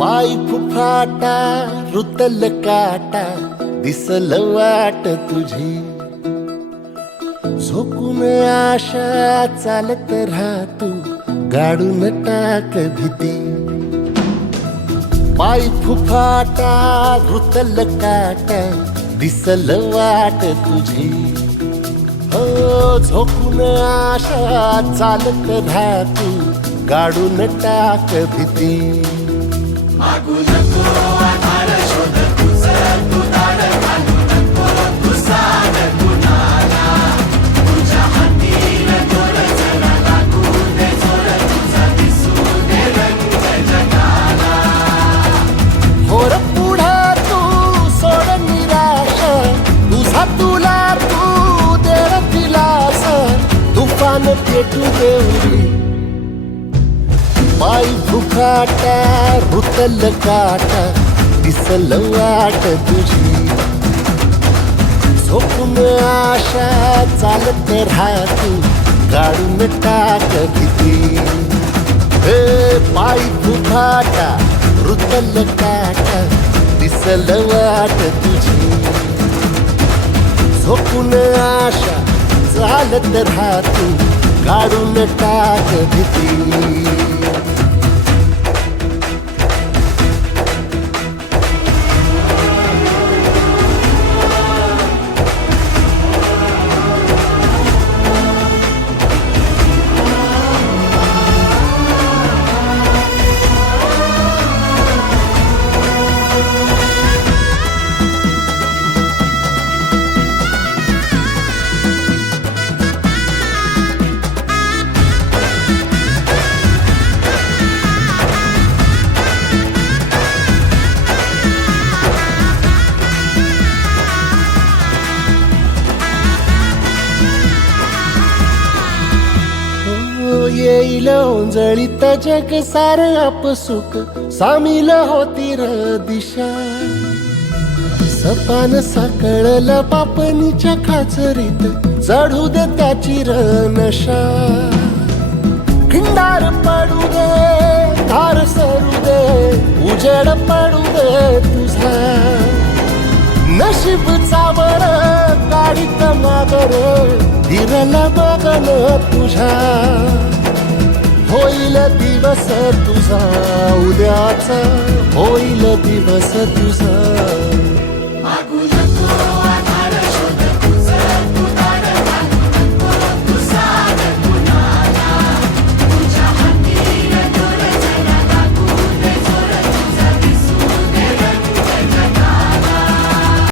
पाय फुफाटा रुतल काटा दिसल वाट तुझी झोकून आशा चालत राहतू गाडून टाक भीती पाय फुफाटा रुतल काटा दिसल वाट तुझी हो झोकून आशा चालत राहतू गाडून टाक भीती मागू नको आधार शोध तुझं तू दाड घालू नको तू साध कुणाला तुझ्या हातीला तोर जरा लागू दे जोर तुझा दिसू दे रंग जगाला होर पुढे तू सोड निराश तुझा तुला तू देर दिलास तुफान पेटू देवरी पाय फुफाटा रुतल काटा दिसल वाट तुझी झोपून आशा चालत राहतू गाडून टाक भीती हे पाय फुफाटा रुतल काटा दिसल वाट तुझी झोपून आशा चालत राहतू गाडून टाक भीती येईल ओंजळीत जग सार आपसुक सामील होती र दिशा सपान साकळल पापणीच्या खाचरीत चढू दे त्याची र नशा खिंडार पडू दे धार सरू दे उजेड पडू दे तुझा नशीब चावर गाडीत मागर हिरल बगन तुझ्या होईल दिवस तुझा उद्याचा होईल दिवस तुझा